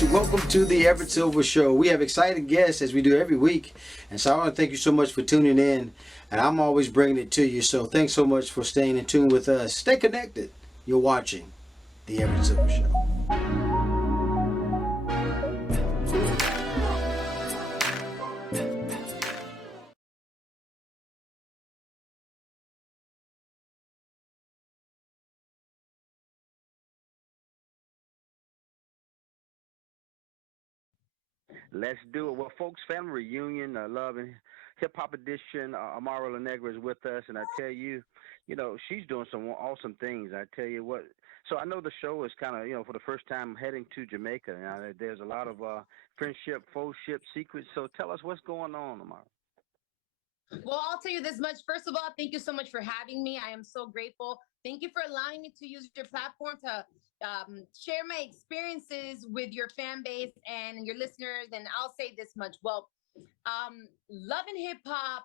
guys, welcome to the Everett Silver Show. We have exciting guests as we do every week, and so I want to thank you so much for tuning in, and I'm always bringing it to you, so thanks so much for staying in tune with us. Stay connected. You're watching the Everett Silver Show. Let's do it. Well, folks, family reunion, love and hip hop edition. Amara Negra is with us, and I tell you, she's doing some awesome things. I tell you what. So I know the show is kind of, for the first time heading to Jamaica. There's a lot of friendship, fellowship, secrets. So tell us what's going on, Amara. Well, I'll tell you this much. First of all, thank you so much for having me. I am so grateful. Thank you for allowing me to use your platform to share my experiences with your fan base and your listeners. And I'll say this much. Well, Love and Hip Hop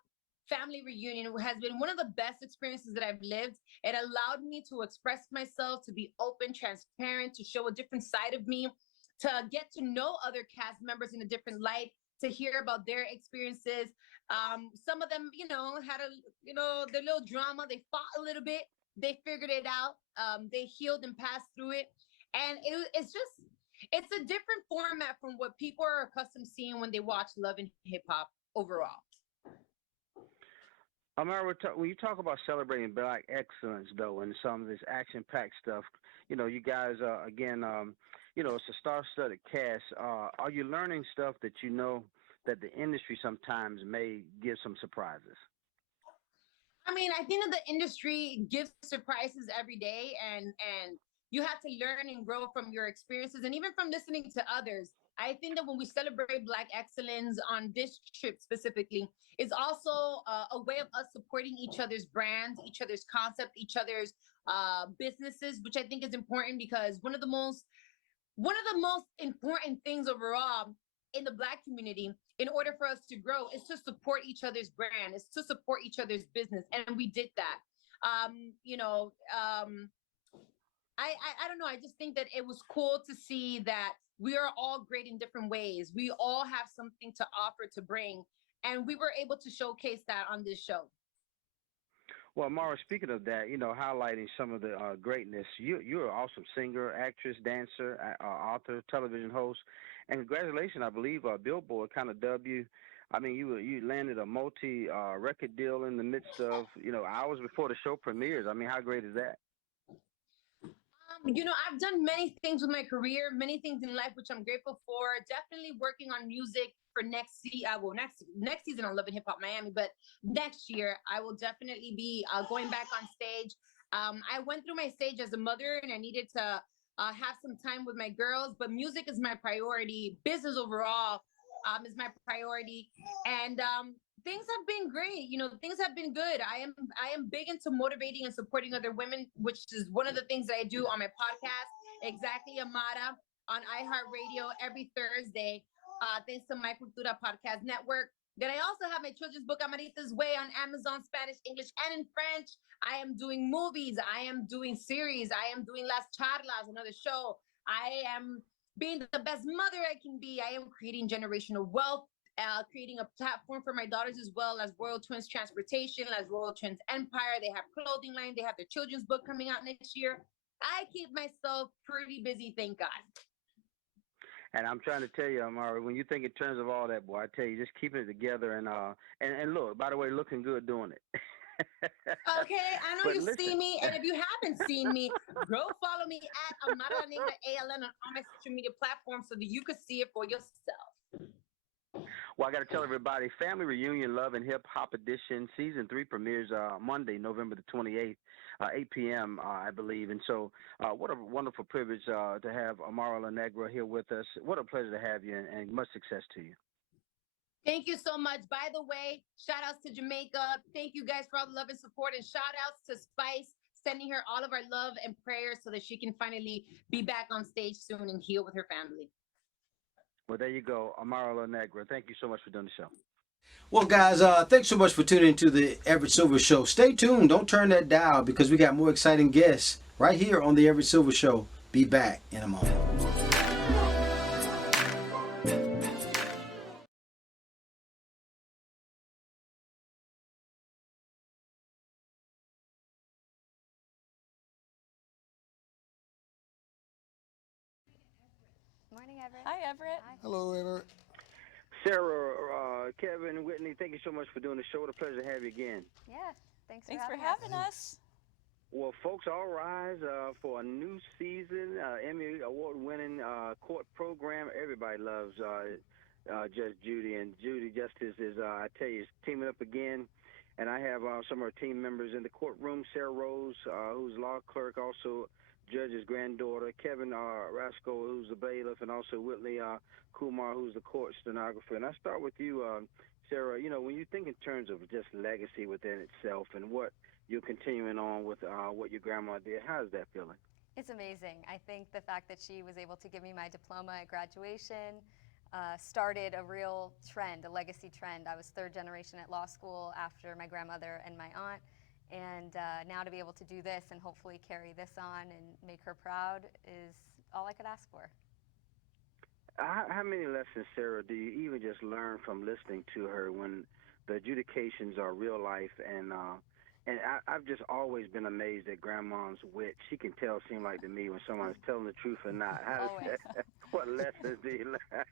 Family Reunion has been one of the best experiences that I've lived. It allowed me to express myself, to be open, transparent, to show a different side of me, to get to know other cast members in a different light, to hear about their experiences. Some of them, had their little drama. They fought a little bit. They figured it out. They healed and passed through it. And it's a different format from what people are accustomed to seeing when they watch Love and Hip Hop overall. Amara, when you talk about celebrating Black excellence, though, and some of this action-packed stuff, you guys, again, it's a star-studded cast. Are you learning stuff that that the industry sometimes may give some surprises? I mean, I think that the industry gives surprises every day, and you have to learn and grow from your experiences and even from listening to others. I think that when we celebrate Black excellence on this trip specifically, it's also a way of us supporting each other's brands, each other's concept, each other's businesses, which I think is important because one of the most important things overall in the Black community, in order for us to grow, is to support each other's brand, is to support each other's business, and we did that. I don't know. I just think that it was cool to see that we are all great in different ways. We all have something to offer, to bring, and we were able to showcase that on this show. Well, Mara, speaking of that, highlighting some of the greatness, you're an awesome singer, actress, dancer, author, television host, and congratulations, I believe Billboard kind of dubbed you. I mean, you landed a multi-record deal in the midst of, hours before the show premieres. I mean, how great is that? I've done many things with my career, many things in life, which I'm grateful for. Definitely working on music for next season on Love and Hip Hop Miami, but next year I will definitely be going back on stage. I went through my stage as a mother, and I needed to have some time with my girls, but music is my priority. Business overall is my priority, and things have been great. Things have been good. I am big into motivating and supporting other women, which is one of the things that I do on my podcast, Exactly Amara, on iHeartRadio every Thursday. Thanks to my Cultura Podcast Network. Then I also have my children's book, Amarita's Way, on Amazon, Spanish, English, and in French. I am doing movies. I am doing series. I am doing Las Charlas, another show. I am being the best mother I can be. I am creating generational wealth, creating a platform for my daughters, as well as Royal Twins Transportation, as Royal Twins Empire. They have clothing line. They have their children's book coming out next year. I keep myself pretty busy, thank God. And I'm trying to tell you, Amara, when you think in terms of all that, boy, I tell you, just keeping it together and look, by the way, looking good doing it. Okay, I know you see me, and if you haven't seen me, go follow me at Amara Negra ALN on all my social media platforms so that you can see it for yourself. Well, I got to tell everybody, Family Reunion Love and Hip Hop Edition Season 3 premieres Monday, November the 28th, 8 p.m., I believe. And so what a wonderful privilege to have Amara Negra here with us. What a pleasure to have you, and much success to you. Thank you so much. By the way, shout outs to Jamaica. Thank you guys for all the love and support, and shout outs to Spice, sending her all of our love and prayers so that she can finally be back on stage soon and heal with her family. Well, there you go, Amara Negra. Thank you so much for doing the show. Well, guys, thanks so much for tuning into the Everett Silver Show. Stay tuned. Don't turn that dial because we got more exciting guests right here on the Everett Silver Show. Be back in a moment. morning, Everett. Hi, Everett. Hi. Hello, Everett. Sarah, Kevin, Whitney, thank you so much for doing the show. What a pleasure to have you again. Yeah, thanks Thanks for for having us. having us. Well, folks, all rise for a new season, Emmy Award-winning court program. Everybody loves Judge Judy, and Judy Justice is, I tell you, is teaming up again. And I have some of our team members in the courtroom, Sarah Rose, who's law clerk, also Judge's granddaughter, Kevin Rasco, who's the bailiff, and also Whitney Kumar, who's the court stenographer. And I start with you, Sarah. You know, when you think in terms of just legacy within itself and what you're continuing on with what your grandma did, how is that feeling? It's amazing. I think the fact that she was able to give me my diploma at graduation started a real trend, a legacy trend. I was third generation at law school after my grandmother and my aunt. And now to be able to do this and hopefully carry this on and make her proud is all I could ask for. How many lessons, Sarah, do you even just learn from listening to her when the adjudications are real life? And I've just always been amazed at Grandma's wit. She can tell, it seems like to me, when someone's telling the truth or not. Always. What lessons do you learn?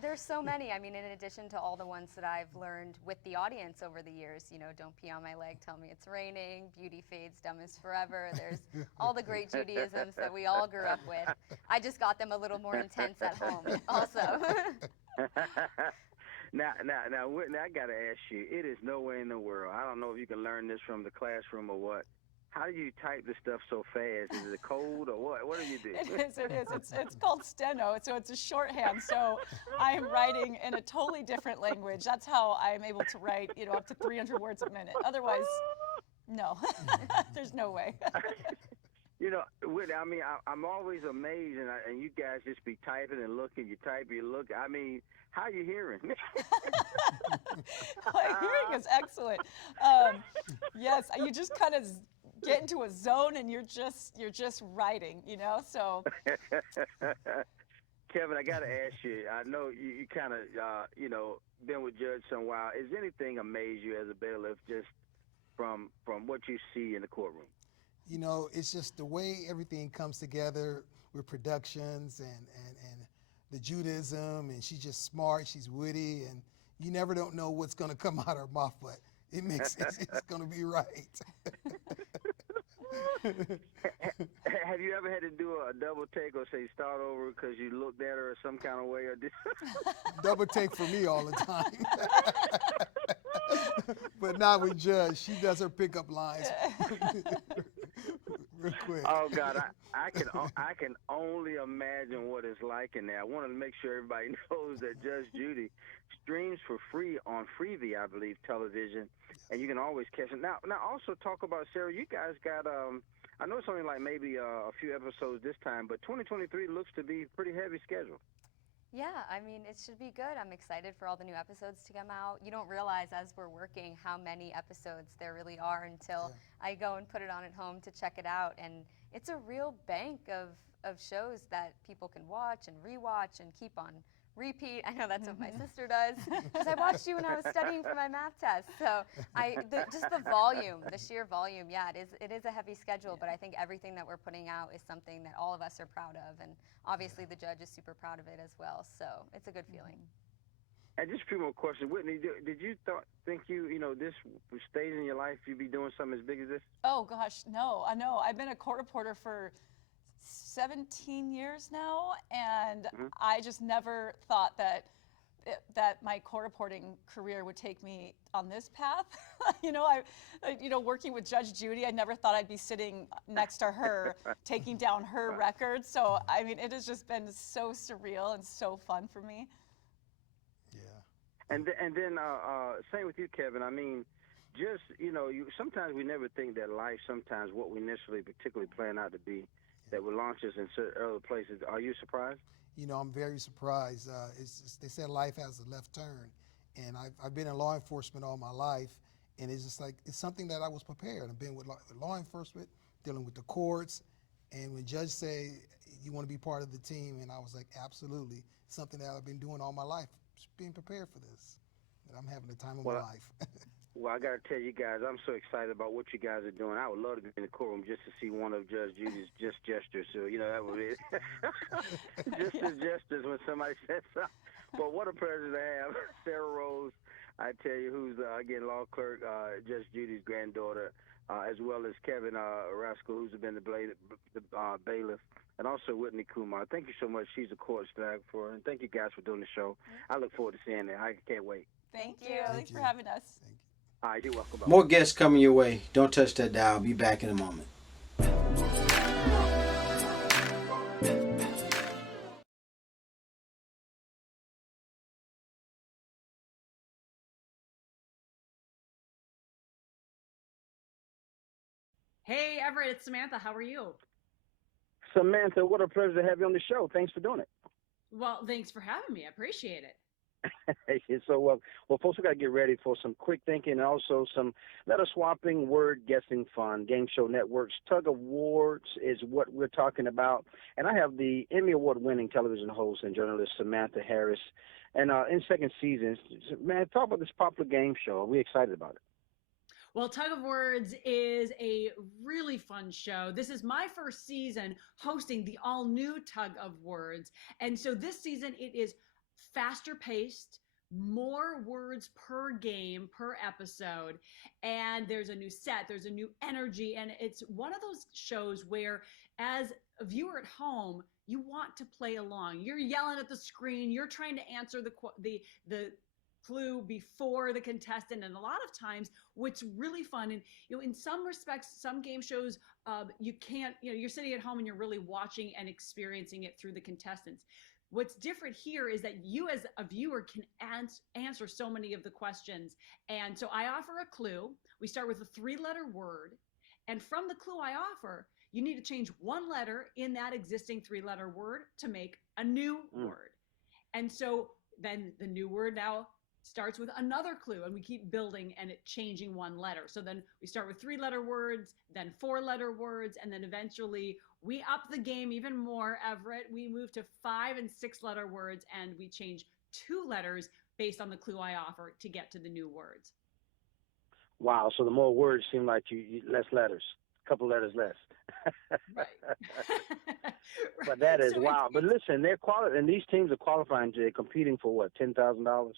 There's so many. I mean, in addition to all the ones that I've learned with the audience over the years, you know, don't pee on my leg, tell me it's raining, beauty fades, dumb is forever. There's all the great Judaisms that we all grew up with. I just got them a little more intense at home also. Now, Whitney, I got to ask you, it is nowhere in the world. I don't know if you can learn this from the classroom or what. How do you type this stuff so fast? Is it code or what? What do you do? It is. It's called steno, so it's a shorthand. So I am writing in a totally different language. That's how I'm able to write, you know, up to 300 words a minute. Otherwise, no, there's no way. You know, Whitney, I mean, I'm always amazed, and you guys just be typing and looking. You type, you look. I mean, how you hearing? My hearing is excellent. Yes, you just kind of get into a zone and you're just writing, you know. So, Kevin, I got to ask you. I know you kind of you know, been with Judge some while. Is anything amaze you as a bailiff just from what you see in the courtroom? You know, it's just the way everything comes together with productions and the Judaism, and she's just smart, she's witty, and you never don't know what's going to come out of her mouth, but it makes it's going to be right. Have you ever had to do a double take or say start over because you looked at her some kind of way or did? Double take for me all the time. But not with Judge. She does her pickup lines real quick. Oh God, I can only imagine what it's like in there. I wanted to make sure everybody knows that Judge Judy streams for free on Freevee, I believe, television, and you can always catch it. Now also talk about, Sarah. You guys got I know it's only like maybe a few episodes this time, but 2023 looks to be pretty heavy schedule. Yeah, I mean, it should be good. I'm excited for all the new episodes to come out. You don't realize as we're working how many episodes there really are until I go and put it on at home to check it out. And it's a real bank of shows that people can watch and rewatch and keep on repeat. I know that's what my sister does because I watched you when I was studying for my math test. So just the volume, the sheer volume, yeah, it is a heavy schedule, but I think everything that we're putting out is something that all of us are proud of, and obviously the judge is super proud of it as well. So it's a good feeling. And just a few more questions, Whitney. Did you think you know this stage in your life you'd be doing something as big as this? Oh gosh, no, I know. I've been a court reporter for 17 years now, and I just never thought that my court reporting career would take me on this path. You know, working with Judge Judy, I never thought I'd be sitting next to her, taking down her records. So, I mean, it has just been so surreal and so fun for me. Yeah. And then same with you, Kevin. I mean, just, you know, sometimes we never think that life, sometimes what we initially particularly plan out to be, that will launch us in certain other places. Are you surprised? You know, I'm very surprised. They said life has a left turn, and I've been in law enforcement all my life, and it's just like it's something that I was prepared. I've been with law enforcement, dealing with the courts, and when judge say you want to be part of the team, and I was like, absolutely, something that I've been doing all my life, just being prepared for this. And I'm having the time of my life. Well, I got to tell you guys, I'm so excited about what you guys are doing. I would love to be in the courtroom just to see one of Judge Judy's just gestures. So, that would be just Yeah. the gestures when somebody says something. But what a pleasure to have Sarah Rose, I tell you, who's, again, law clerk, Judge Judy's granddaughter, as well as Kevin Rascal, who's been the bailiff, and also Whitney Kumar. Thank you so much. She's a court stenographer. And thank you guys for doing the show. I look forward to seeing it. I can't wait. Thank you. Thank Thanks you. for having us. Thank you. All right, you're welcome. More guests coming your way. Don't touch that dial. Be back in a moment. Hey, Everett, it's Samantha. How are you? Samantha, what a pleasure to have you on the show. Thanks for doing it. Well, thanks for having me. I appreciate it. So, folks, we got to get ready for some quick thinking and also some letter swapping, word guessing fun. Game Show Network's Tug of Awards is what we're talking about. And I have the Emmy Award winning television host and journalist Samantha Harris. And in second season, man, talk about this popular game show. Are we excited about it? Well, Tug of Words is a really fun show. This is my first season hosting the all new Tug of Words. And so this season, it is faster paced, more words per game, per episode. And there's a new set, there's a new energy. And it's one of those shows where, as a viewer at home, you want to play along. You're yelling at the screen, you're trying to answer the clue before the contestant, and a lot of times what's really fun, and in some respects, some game shows, you can't, you're sitting at home and you're really watching and experiencing it through the contestants. What's different here is that you as a viewer can answer so many of the questions. And so I offer a clue. We start with a 3-letter word, and from the clue I offer, you need to change one letter in that existing 3-letter word to make a new word. And so then the new word now starts with another clue, and we keep building and it changing one letter. So then we start with 3-letter words, then 4-letter words, and then eventually we up the game even more, Everett. We move to 5- and 6-letter words, and we change 2 letters based on the clue I offer to get to the new words. Wow. So the more words seem like you less letters, a couple letters less. Right. But that is So wow. But listen, and these teams are qualifying, Jay, competing for what, $10,000?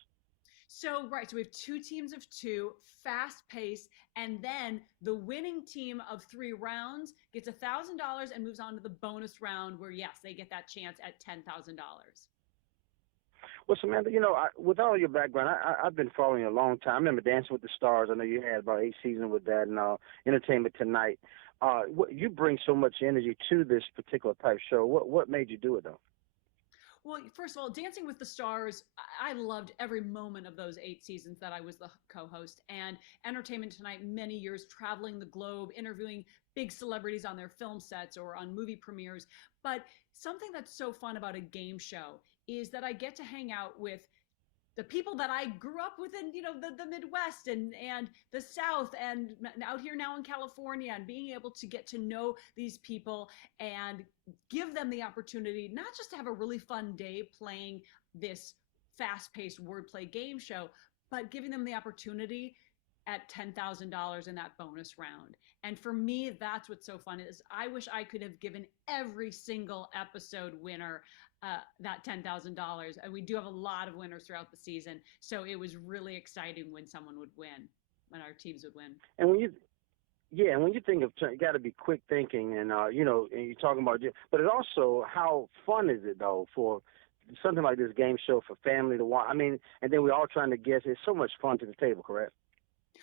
So we have 2 teams of 2, fast paced, and then the winning team of 3 rounds gets $1,000 and moves on to the bonus round where, yes, they get that chance at $10,000. Well, Samantha, with all your background, I've been following you a long time. I remember Dancing with the Stars. I know you had about 8 seasons with that, and Entertainment Tonight. You bring so much energy to this particular type show. What made you do it, though? Well, first of all, Dancing with the Stars, I loved every moment of those 8 seasons that I was the co-host. And Entertainment Tonight, many years traveling the globe, interviewing big celebrities on their film sets or on movie premieres. But something that's so fun about a game show is that I get to hang out with the people that I grew up with in, the Midwest and the South and out here now in California, and being able to get to know these people and give them the opportunity, not just to have a really fun day playing this fast-paced wordplay game show, but giving them the opportunity at $10,000 in that bonus round. And for me, that's what's so fun is I wish I could have given every single episode winner that $10,000. And we do have a lot of winners throughout the season. So it was really exciting when someone would win, when our teams would win. And when you think of, you got to be quick thinking, and and you're talking about, but it also, how fun is it though for something like this game show for family to watch? I mean, and then we're all trying to guess. It's so much fun to the table, correct?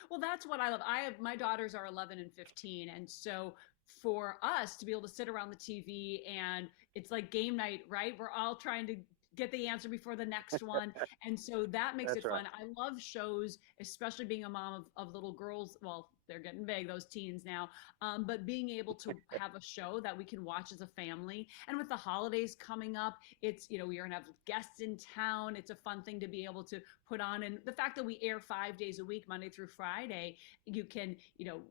Well, that's what I love. My daughters are 11 and 15, and so for us to be able to sit around the TV and it's like game night, right? We're all trying to get the answer before the next one. And so that makes it fun. I love shows, especially being a mom of little girls. Well, they're getting big, those teens now. But being able to have a show that we can watch as a family. And with the holidays coming up, it's, we're going to have guests in town. It's a fun thing to be able to put on. And the fact that we air 5 days a week, Monday through Friday, you can,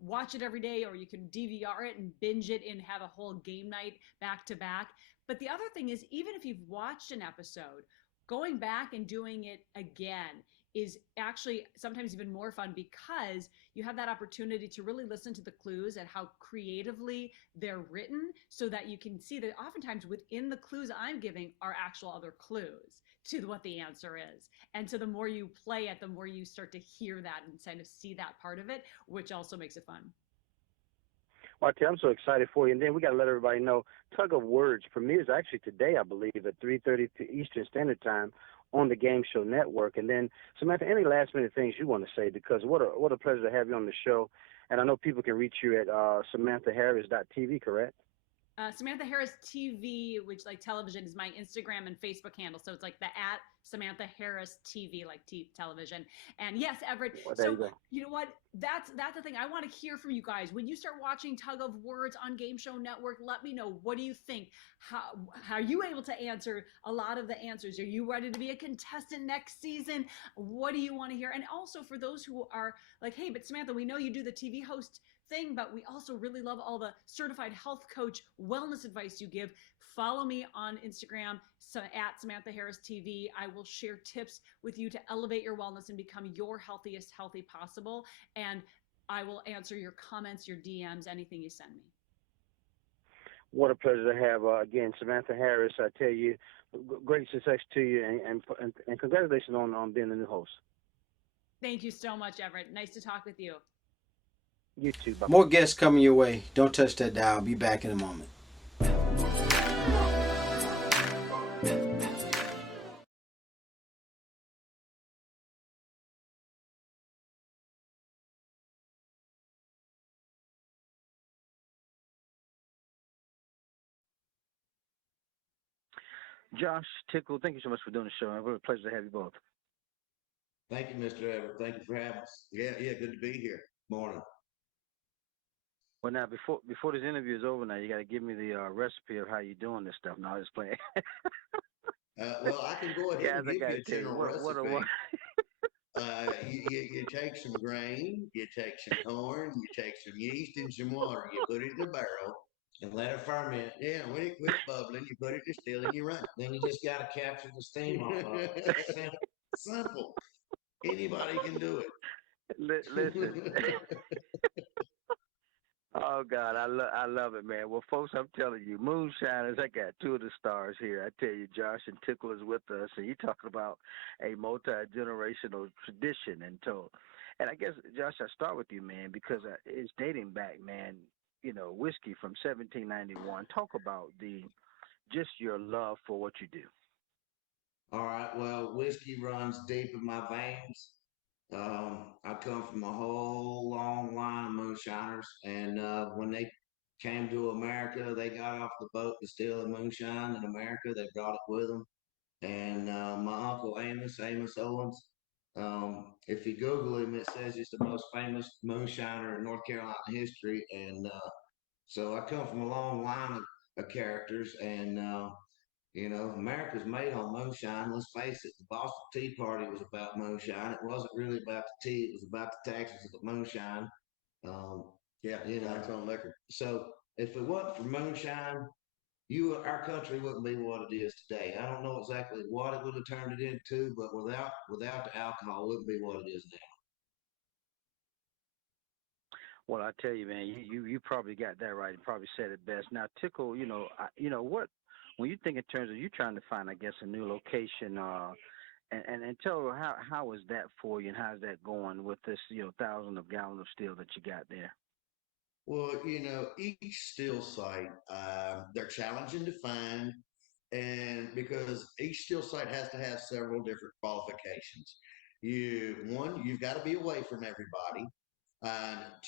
watch it every day, or you can DVR it and binge it and have a whole game night back to back. But the other thing is, even if you've watched an episode, going back and doing it again is actually sometimes even more fun because you have that opportunity to really listen to the clues and how creatively they're written, so that you can see that oftentimes within the clues I'm giving are actual other clues to what the answer is. And so the more you play it, the more you start to hear that and kind of see that part of it, which also makes it fun. Well, I tell you, I'm so excited for you. And then we got to let everybody know, Tug of Words premieres actually today, I believe, at 3:30 Eastern Standard Time on the Game Show Network. And then, Samantha, any last-minute things you want to say? Because what a pleasure to have you on the show. And I know people can reach you at samanthaharris.tv, correct? Samantha Harris TV, which like television is my Instagram and Facebook handle. So it's like the at Samantha Harris TV, like television. And yes, Everett. Well, there So you go. you know what? That's the thing. I want to hear from you guys. When you start watching Tug of Words on Game Show Network, let me know. What do you think? How are you able to answer a lot of the answers? Are you ready to be a contestant next season? What do you want to hear? And also for those who are like, hey, but Samantha, we know you do the TV host thing, but we also really love all the certified health coach wellness advice you give. Follow me on Instagram, at Samantha Harris TV. I will share tips with you to elevate your wellness and become your healthiest healthy possible. And I will answer your comments, your DMs, anything you send me. What a pleasure to have, again, Samantha Harris. I tell you, great success to you, and congratulations on being the new host. Thank you so much, Everett. Nice to talk with you. You too. Bye. More guests coming your way. Don't touch that dial. Be back in a moment. Josh, Tickle, thank you so much for doing the show. It was a pleasure to have you both. Thank you, Mr. Everett. Thank you for having us. Yeah, good to be here. Morning. Well, now before this interview is over, now you got to give me the recipe of how you're doing this stuff. Now, just playing. Well, I can go ahead and give you a general recipe. What? You take some grain, you take some corn, you take some yeast and some water. You put it in a barrel and let it ferment. Yeah, when it quits bubbling, you put it in still and you run. Then you just got to capture the steam off of it. Simple. Anybody can do it. Listen. Oh God, I love it, man. Well, folks, I'm telling you, moonshiners. I got two of the stars here. I tell you, Josh and Tickle is with us, and you're talking about a multi-generational tradition and told. And I guess, Josh, I start with you, man, because it's dating back, man. You know, whiskey from 1791. Talk about just your love for what you do. All right. Well, whiskey runs deep in my veins. I come from a whole long line of moonshiners, and when they came to America, they got off the boat to steal the moonshine in America. They brought it with them, and my uncle Amos Owens. If you Google him, it says he's the most famous moonshiner in North Carolina history, and so I come from a long line of characters, and America's made on moonshine. Let's face it, the Boston Tea Party was about moonshine. It wasn't really about the tea. It was about the taxes of the moonshine. Tax on liquor. So if it wasn't for moonshine, our country wouldn't be what it is today. I don't know exactly what it would have turned it into, but without the alcohol, it wouldn't be what it is now. Well, I tell you, man, you probably got that right and probably said it best. Now, Tickle, what when you think in terms of you trying to find, I guess, a new location, and tell how is that for you and how's that going with this, thousands of gallons of steel that you got there? Well, each still site, they're challenging to find, and because each still site has to have several different qualifications. You've got to be away from everybody.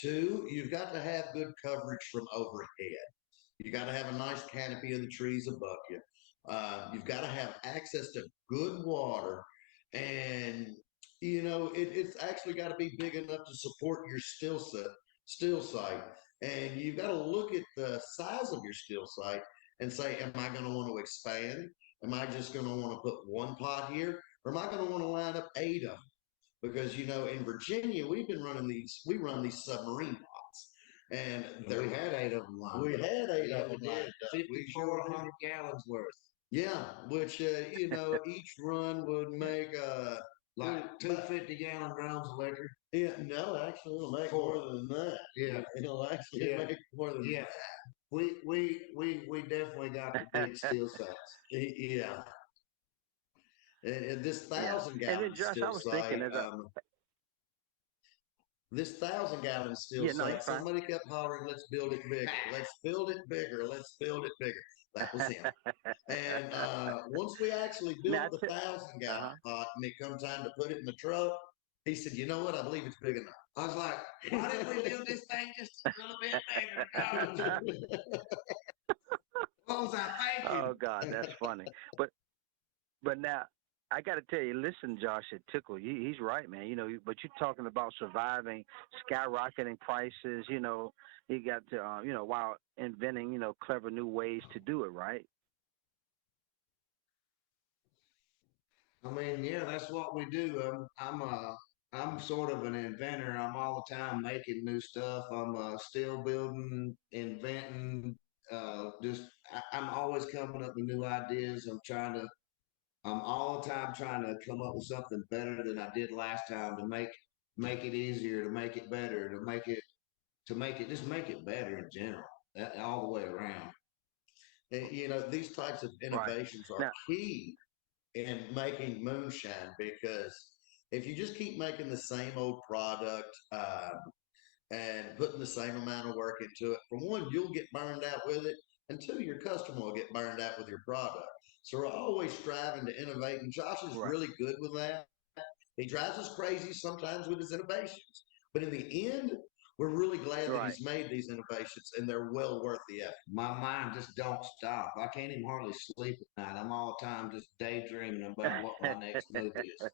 Two, you've got to have good coverage from overhead. You got to have a nice canopy of the trees above you. You've got to have access to good water, and it's actually got to be big enough to support your still site. And you've got to look at the size of your still site and say, am I going to want to expand? Am I just going to want to put one pot here, or am I going to want to line up 8 of them? Because in Virginia we run these submarine pots, and we had 8 of them lined. We had 8 of them lined up. 5,400 gallons worth. Yeah, which each run would make like 250-gallon drums of liquor. Yeah, no, actually, it'll make more than that. Yeah. It'll actually make more than that. We definitely got the big steel size. Yeah. And this Yeah. 1,000-gallon And then Josh, I steel was thinking site, as a this 1,000-gallon steel yeah, no, you're site, fine. somebody kept hollering, let's build it bigger. Let's build it bigger. Let's build it bigger. That was him. And once we actually Now, built the 1,000-gallon uh-huh. pot and it come time to put it in the truck, he said, you know what? I believe it's big enough. I was like, why didn't we build this thing just a little bit bigger? What was I thinking? Oh God, that's funny. But now I got to tell you, listen, Josh, at Tickle, he's right, man. You know, but you're talking about surviving skyrocketing prices. You know, you got to, you know, while inventing, you know, clever new ways to do it, right? I mean, yeah, that's what we do. I'm sort of an inventor. I'm all the time making new stuff. I'm still building, inventing. I'm always coming up with new ideas. I'm all the time trying to come up with something better than I did last time to make it easier, to make it better, just make it better in general, all the way around. And, you know, these types of Right. innovations are Now, key in making moonshine because if you just keep making the same old product and putting the same amount of work into it, for one, you'll get burned out with it, and two, your customer will get burned out with your product. So we're always striving to innovate, and Josh is right, really good with that. He drives us crazy sometimes with his innovations, but in the end, we're really glad that right. he's made these innovations, and they're well worth the effort. My mind just don't stop. I can't even hardly sleep at night. I'm all the time just daydreaming about what my next move is.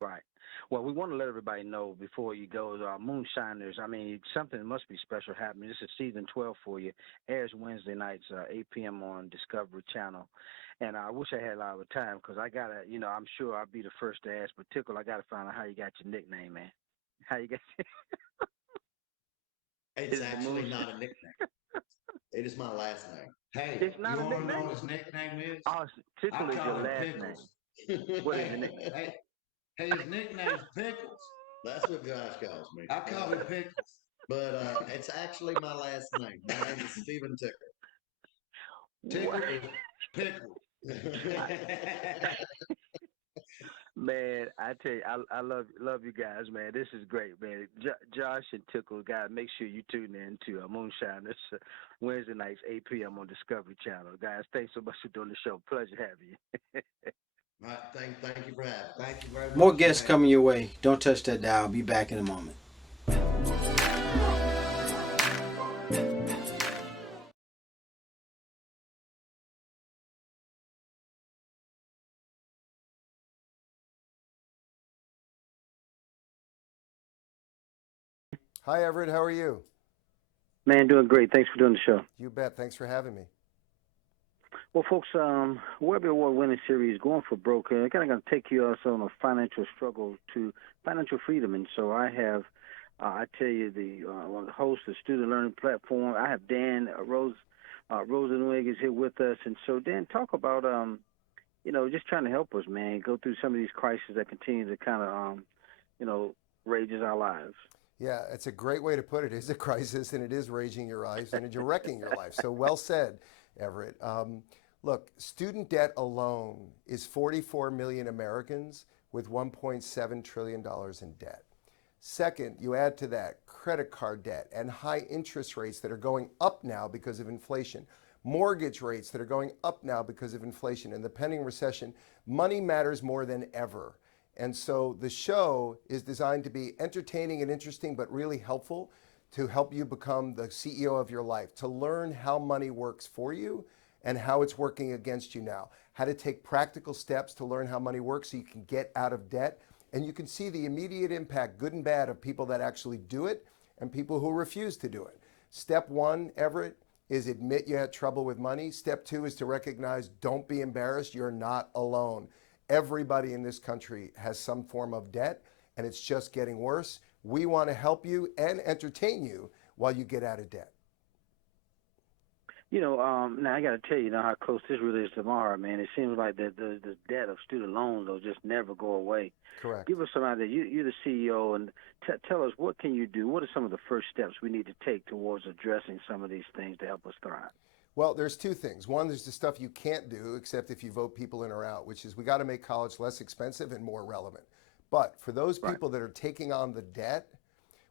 Right. Well, we want to let everybody know before you go, Moonshiners. I mean, something must be special happening. This is season 12 for you. Airs Wednesday nights, 8 p.m. on Discovery Channel. And I wish I had a lot of time because I got to, you know, I'm sure I'll be the first to ask, but Tickle, I got to find out how you got your nickname, man. How you got It's Is it actually not a nickname. It is my last name. Hey, It's you not a want to know nickname? what his nickname is? Oh, Tickle I is your call him last name. Pickles. What is your nickname? Hey, his nickname's Pickles. That's what Josh calls me. I call him Pickles. But it's actually my last name. My name is Stephen Tickle. Tickle What? is Pickle. Man, I tell you, I love you guys, man. This is great, man. Josh and Tickle, guys, make sure you tune in to Moonshiners Wednesday nights, 8 p.m. on Discovery Channel. Guys, thanks so much for doing the show. Pleasure having you. All right, thank you for having me. Thank you very much. More guests coming your way. Don't touch that dial. I'll be back in a moment. Hi, Everett. How are you? Man, doing great. Thanks for doing the show. You bet. Thanks for having me. Well, folks, Webby Award-winning series, Going for Broke, I kind of going to take you also on a financial struggle to financial freedom. And so I have, I tell you, one of the hosts of the Student Learning Platform. I have Dan Rosenweg is here with us. And so, Dan, talk about, you know, just trying to help us, man, go through some of these crises that continue to kind of, you know, rages our lives. Yeah, it's a great way to put it. It's a crisis, and it is raging your lives, and you're wrecking your life. So well said, Everett. Look, student debt alone is 44 million Americans with $1.7 trillion in debt. Second, you add to that credit card debt and high interest rates that are going up now because of inflation, mortgage rates that are going up now because of inflation, and the pending recession. Money matters more than ever. And so the show is designed to be entertaining and interesting, but really helpful to help you become the CEO of your life, to learn how money works for you and how it's working against you now, how to take practical steps to learn how money works so you can get out of debt. And you can see the immediate impact, good and bad, of people that actually do it and people who refuse to do it. Step one, Everett, is admit you had trouble with money. Step two is to recognize, don't be embarrassed, you're not alone. Everybody in this country has some form of debt, and it's just getting worse. We want to help you and entertain you while you get out of debt. Now I got to tell you, how close this really is to my heart, man. It seems like the debt of student loans will just never go away. Correct. Give us some idea. You're the CEO, and tell us, what can you do? What are some of the first steps we need to take towards addressing some of these things to help us thrive? Well, there's two things. One, there's the stuff you can't do except if you vote people in or out, which is we got to make college less expensive and more relevant. But for those people that are taking on the debt,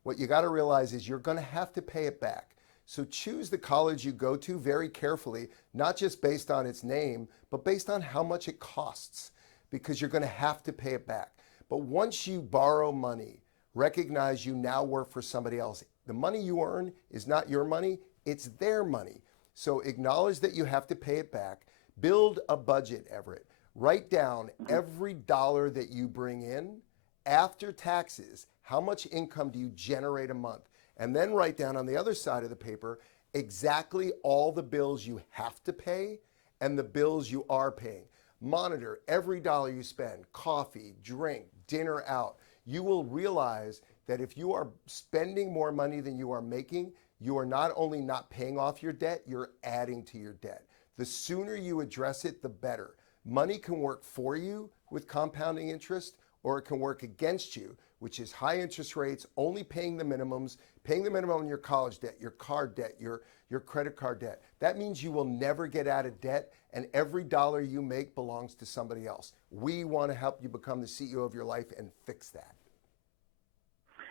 what you got to realize is you're going to have to pay it back. So choose the college you go to very carefully, not just based on its name, but based on how much it costs, because you're going to have to pay it back. But once you borrow money, recognize you now work for somebody else. The money you earn is not your money, it's their money. So acknowledge that you have to pay it back. Build a budget, Everett. Write down every dollar that you bring in after taxes. How much income do you generate a month? And then write down on the other side of the paper exactly all the bills you have to pay and the bills you are paying. Monitor every dollar you spend, coffee, drink, dinner out. You will realize that if you are spending more money than you are making, you are not only not paying off your debt, you're adding to your debt. The sooner you address it, the better. Money can work for you with compounding interest, or it can work against you, which is high interest rates, only paying the minimums, paying the minimum on your college debt, your car debt, your credit card debt. That means you will never get out of debt, and every dollar you make belongs to somebody else. We want to help you become the CEO of your life and fix that.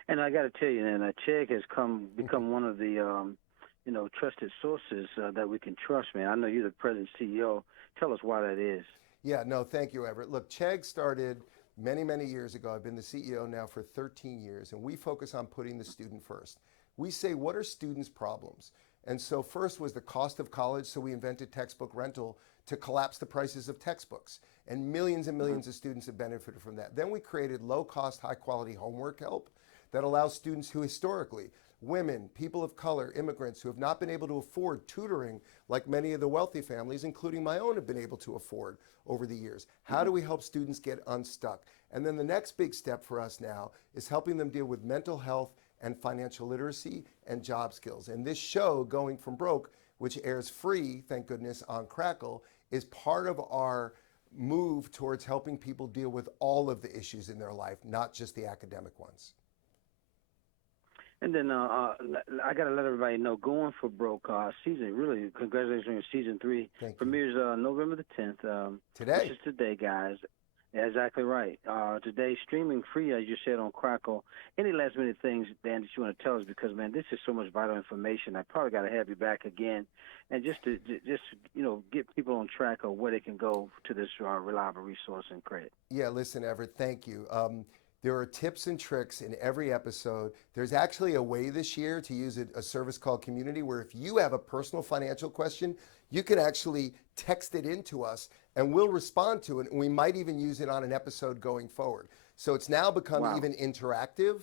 And I got to tell you, man, Chegg has become one of the trusted sources that we can trust, man. I know you're the president CEO. Tell us why that is. Yeah, no, thank you, Everett. Look, Chegg started many, many years ago. I've been the CEO now for 13 years, and we focus on putting the student first. We say, what are students' problems? And so first was the cost of college, so we invented textbook rental to collapse the prices of textbooks. And millions of students have benefited from that. Then we created low-cost, high-quality homework help that allows students who historically, women, people of color, immigrants who have not been able to afford tutoring like many of the wealthy families, including my own, have been able to afford over the years. How do we help students get unstuck? And then the next big step for us now is helping them deal with mental health and financial literacy and job skills. And this show, Going From Broke, which airs free, thank goodness, on Crackle, is part of our move towards helping people deal with all of the issues in their life, not just the academic ones. And then I got to let everybody know, Going For Broke season, really, congratulations on your season 3. Thank you. Premieres November the 10th. Today. This is today, guys. Yeah, exactly right. Today, streaming free, as you said, on Crackle. Any last minute things, Dan, that you want to tell us? Because, man, this is so much vital information. I probably got to have you back again, and just get people on track of where they can go to this reliable resource and credit. Yeah, listen, Everett, thank you. There are tips and tricks in every episode. There's actually a way this year to use a service called Community, where if you have a personal financial question, you can actually text it into us and we'll respond to it. And we might even use it on an episode going forward. So it's now become even interactive,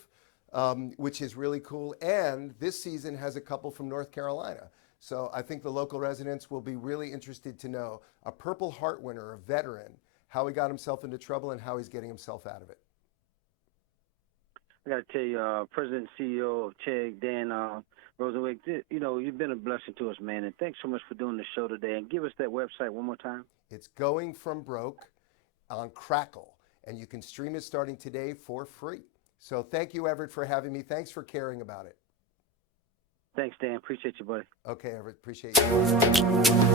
which is really cool. And this season has a couple from North Carolina. So I think the local residents will be really interested to know a Purple Heart winner, a veteran, how he got himself into trouble and how he's getting himself out of it. I got to tell you, President and CEO of Chegg, Dan Rosenwick, you've been a blessing to us, man, and thanks so much for doing the show today. And give us that website one more time. It's Going From Broke on Crackle, and you can stream it starting today for free. So thank you, Everett, for having me. Thanks for caring about it. Thanks, Dan. Appreciate you, buddy. Okay, Everett. Appreciate you.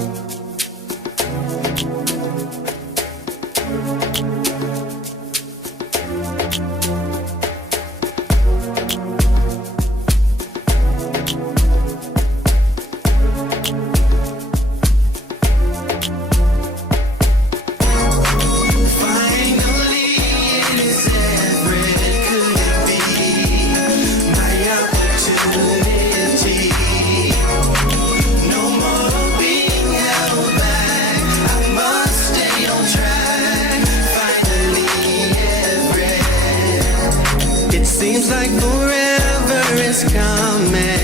Seems like forever is coming.